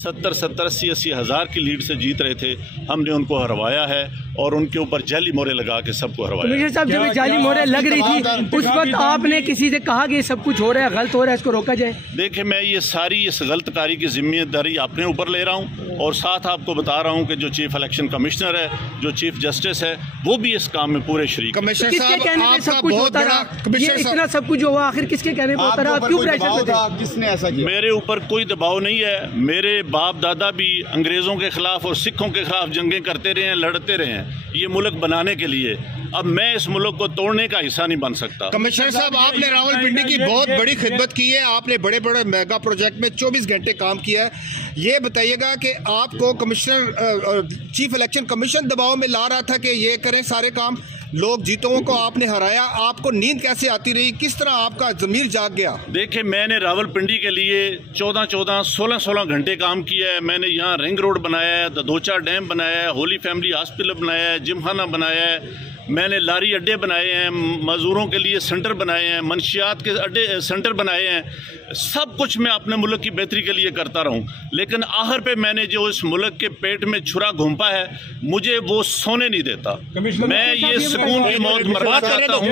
70 80 हज़ार की लीड से जीत रहे थे। हमने उनको हरवाया है और उनके ऊपर जाली मोहरे लगा के सबको हरवाया। कमिश्नर साहब, जब जाली मोहरे लग रही थी उस वक्त आपने किसी से कहा कि ये सब कुछ हो रहा है, गलत हो रहा है, इसको रोका जाए? देखिए, मैं ये सारी इस गलत कारी की जिम्मेदारी अपने ऊपर ले रहा हूँ और साथ आपको बता रहा हूँ कि जो चीफ इलेक्शन कमिश्नर है, जो चीफ जस्टिस है, वो भी इस काम में पूरे शरीक। कमिश्नर साहब, सब कुछ होता रहा, ये इतना सब कुछ हुआ, आखिर किसके कहने पर होता रहा? आप क्यों प्रेशर में थे? किसने ऐसा किया? मेरे ऊपर कोई दबाव नहीं है। मेरे बाप दादा भी अंग्रेजों के खिलाफ और सिखों के खिलाफ जंगें करते रहे हैं, लड़ते रहे हैं ये मुल्क बनाने के लिए। अब मैं इस मुल्क को तोड़ने का हिस्सा नहीं बन सकता। कमिश्नर साहब, आपने रावलपिंडी की बहुत बड़ी खिदमत की है, आपने बड़े बड़े मेगा प्रोजेक्ट में 24 घंटे काम किया है। ये बताइएगा कि आपको कमिश्नर चीफ इलेक्शन कमीशन दबाव में ला रहा था कि ये करें सारे काम, लोग जीतों को आपने हराया, आपको नींद कैसे आती रही, किस तरह आपका ज़मीर जाग गया? देखिए, मैंने रावलपिंडी के लिए 14 16 घंटे काम किया है। मैंने यहाँ रिंग रोड बनाया है, ददोचा डैम बनाया है, होली फैमिली हॉस्पिटल बनाया है, जिमखाना बनाया है, मैंने लारी अड्डे बनाए हैं, मजदूरों के लिए सेंटर बनाए हैं, मंशियात के अड्डे सेंटर बनाए हैं। सब कुछ मैं अपने मुल्क की बेहतरी के लिए करता रहूं, लेकिन आखिर पे मैंने जो इस मुल्क के पेट में छुरा घूंपा है, मुझे वो सोने नहीं देता। मैं ये सुकून की मौत बर्बाद करता हूँ।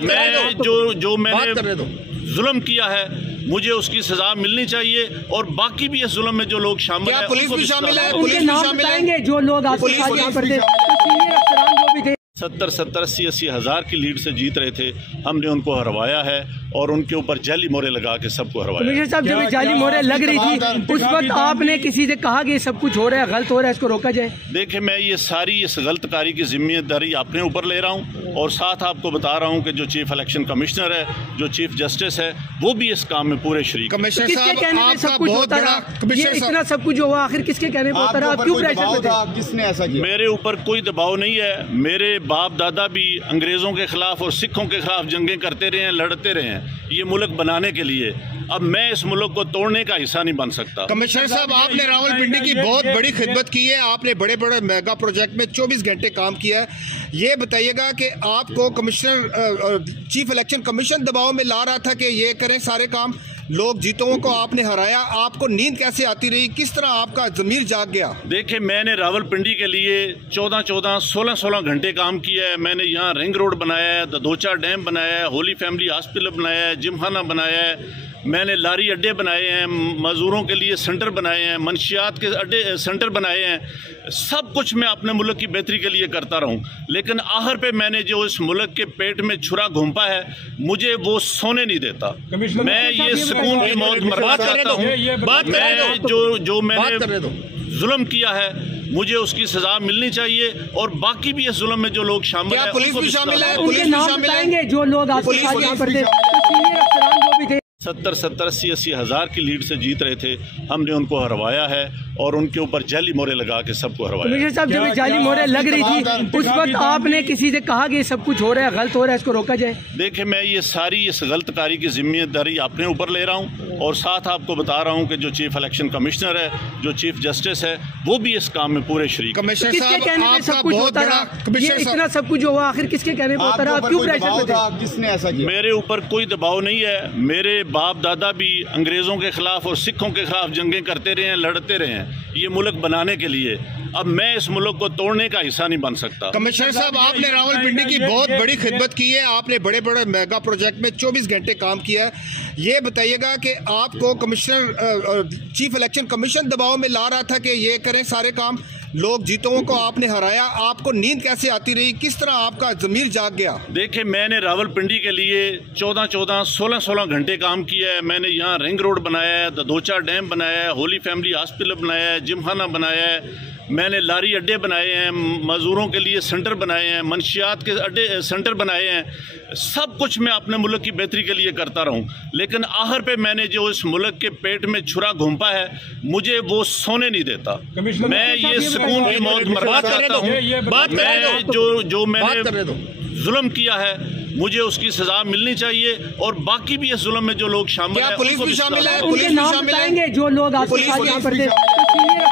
मैं जो मैंने जुल्म किया है, मुझे उसकी सजा मिलनी चाहिए और बाकी भी इस जुल्म में जो लोग शामिल हैं, पुलिस भी शामिल है? उनके नाम बताएंगे जो लोग आपके साथ यहाँ पर थे, सीनियर अफसरान जो भी थे। 70 80 हज़ार की लीड से जीत रहे थे। हमने उनको हरवाया है और उनके ऊपर जाली मोहरे लगा के सबको हरवाया। कमिश्नर साहब, जब जाली मोहरे लग रही थी उस वक्त आपने किसी से कहा कि ये सब कुछ हो रहा है, गलत हो रहा है, इसको रोका जाए? देखिए, मैं ये सारी इस गलत कारी की जिम्मेदारी अपने ऊपर ले रहा हूँ और साथ आपको बता रहा हूँ कि जो चीफ इलेक्शन कमिश्नर है, जो चीफ जस्टिस है, वो भी इस काम में पूरे शरीक। किसके कहने पे सब कुछ होता रहा, ये इतना सब कुछ हुआ, आखिर किसके कहने पर होता रहा? आप क्यों प्रेशर में थे? किसने ऐसा किया? मेरे ऊपर कोई दबाव नहीं है। मेरे बाप दादा भी अंग्रेजों के खिलाफ और सिखों के खिलाफ जंगें करते रहे हैं, लड़ते रहे हैं ये मुल्क बनाने के लिए। अब मैं इस मुल्क को तोड़ने का हिस्सा नहीं बन सकता। कमिश्नर साहब, आपने रावलपिंडी की बहुत बड़ी खिदमत की है, आपने बड़े बड़े मेगा प्रोजेक्ट में 24 घंटे काम किया है। ये बताइएगा कि आपको कमिश्नर चीफ इलेक्शन कमीशन दबाव में ला रहा था कि ये करें सारे काम, लोग जीतों को आपने हराया, आपको नींद कैसे आती रही, किस तरह आपका ज़मीर जाग गया? देखिए, मैंने रावलपिंडी के लिए 14 16 घंटे काम किया है। मैंने यहाँ रिंग रोड बनाया है, ददोचा डैम बनाया है, होली फैमिली हॉस्पिटल बनाया है, जिमखाना बनाया है, मैंने लारी अड्डे बनाए हैं, मजदूरों के लिए सेंटर बनाए हैं, मंशियात के अड्डे सेंटर बनाए हैं। सब कुछ मैं अपने मुल्क की बेहतरी के लिए करता रहूं, लेकिन आखिर पे मैंने जो इस मुल्क के पेट में छुरा घूंपा है, मुझे वो सोने नहीं देता। मैं ये सुकून की मौत बर्बाद करता हूँ। मैं जो मैंने जुल्म किया है, मुझे उसकी सजा मिलनी चाहिए और बाकी भी इस जुल्म में जो लोग शामिल हैं, पुलिस भी शामिल है? उनके नाम बताएंगे जो लोग आपके साथ यहाँ पर थे, सीनियर अफसरान जो भी थे। 70 80 हज़ार की लीड से जीत रहे थे। हमने उनको हरवाया है और उनके ऊपर जाली मोहरे लगा के सबको हरवाया। कमिश्नर साहब, जब जाली मोहरे लग रही थी उस वक्त आपने किसी से कहा कि ये सब कुछ हो रहा है, गलत हो रहा है, इसको रोका जाए? देखिए, मैं ये सारी इस गलत कारी की जिम्मेदारी अपने ऊपर ले रहा हूँ और साथ आपको बता रहा हूँ कि जो चीफ इलेक्शन कमिश्नर है, जो चीफ जस्टिस है, वो भी इस काम में पूरे शरीक। कमिश्नर किसके कहने पे सब कुछ होता रहा, ये इतना सब कुछ हुआ, आखिर किसके कहने पर होता रहा? आप क्यों प्रेशर में थे? किसने ऐसा किया? मेरे ऊपर कोई दबाव नहीं है। मेरे बाप दादा भी अंग्रेजों के खिलाफ और सिखों के खिलाफ जंगें करते रहे हैं, लड़ते रहे हैं ये मुल्क बनाने के लिए। अब मैं इस मुल्क को तोड़ने का हिस्सा नहीं बन सकता। कमिश्नर साहब, आपने रावलपिंडी की बहुत बड़ी खिदमत की है, आपने बड़े बड़े मेगा प्रोजेक्ट में 24 घंटे काम किया है। ये बताइएगा कि आपको कमिश्नर चीफ इलेक्शन कमीशन दबाव में ला रहा था कि ये करें सारे काम, लोग जीतों को आपने हराया, आपको नींद कैसे आती रही, किस तरह आपका ज़मीर जाग गया? देखिए, मैंने रावलपिंडी के लिए 14 16 घंटे काम किया है। मैंने यहाँ रिंग रोड बनाया है, ददोचा डैम बनाया है, होली फैमिली हॉस्पिटल बनाया है, जिमखाना बनाया है, मैंने लारी अड्डे बनाए हैं, मजदूरों के लिए सेंटर बनाए हैं, मंशियात के अड्डे सेंटर बनाए हैं। सब कुछ मैं अपने मुल्क की बेहतरी के लिए करता रहूं, लेकिन आखिर पे मैंने जो इस मुल्क के पेट में छुरा घूंपा है, मुझे वो सोने नहीं देता। मैं ये सुकून की मौत बर्बाद करता हूँ। मैं जो मैंने जुल्म किया है, मुझे उसकी सजा मिलनी चाहिए और बाकी भी इस जुल्म में जो लोग शामिल हैं, पुलिस भी शामिल है? उनके नाम बताएंगे जो लोग आपके साथ यहाँ पर थे, सीनियर